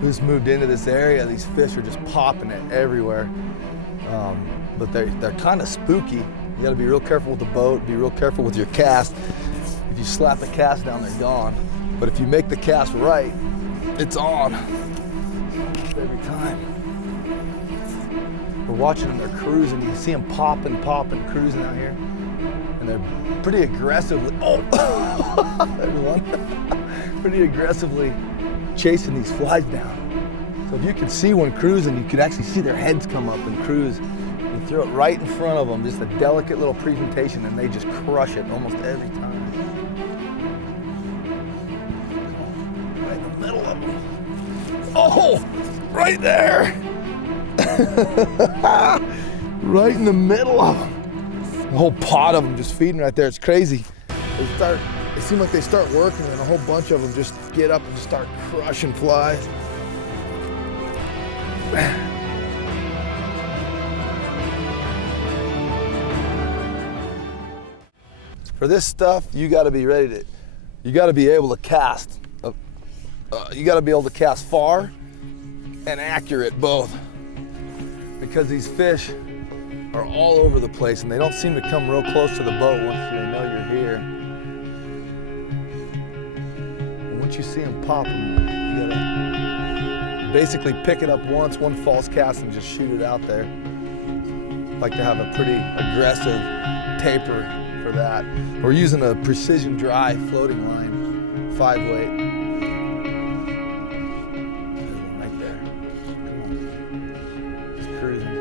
We just moved into this area. These fish are just popping it everywhere. But they're kind of spooky. You gotta be real careful with the boat, be real careful with your cast. If you slap the cast down, they're gone. But if you make the cast right, it's on every time. We're watching them, they're cruising. You can see them popping, cruising out here. And they're pretty aggressively, everyone, pretty aggressively chasing these flies down. So if you can see one cruising, you can actually see their heads come up and cruise. You throw it right in front of them, just a delicate little presentation, and they just crush it almost every time. Right in the middle of them. Oh, right there. Right in the middle of them. A whole pot of them just feeding right there. It's crazy. It seems like they start working and a whole bunch of them just get up and start crushing flies. For this stuff, you gotta be ready to, you gotta be able to cast. You gotta be able to cast far and accurate both. Because these fish are all over the place and they don't seem to come real close to the boat once they know you're here. And once you see them pop them, you gotta basically pick it up once, one false cast, and just shoot it out there. Like to have a pretty aggressive taper for that. We're using a precision dry floating line, 5-weight. Right there. Come on. Just cruising.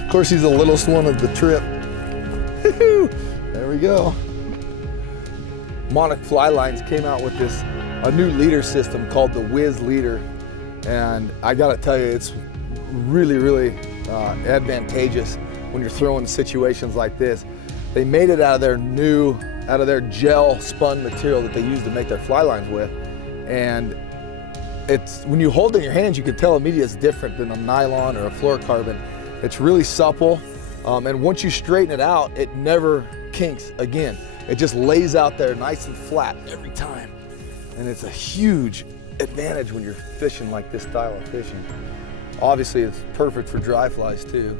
Of course, he's the littlest one of the trip. There we go. Monic fly lines came out with a new leader system called the Whiz leader, and I gotta tell you, it's really advantageous when you're throwing situations like this. They made it out of their gel spun material that they use to make their fly lines with, and when you hold it in your hands, you can tell immediately it's different than a nylon or a fluorocarbon. It's really supple, and once you straighten it out, it never kinks again. It just lays out there nice and flat every time. And it's a huge advantage when you're fishing like this style of fishing. Obviously, it's perfect for dry flies too.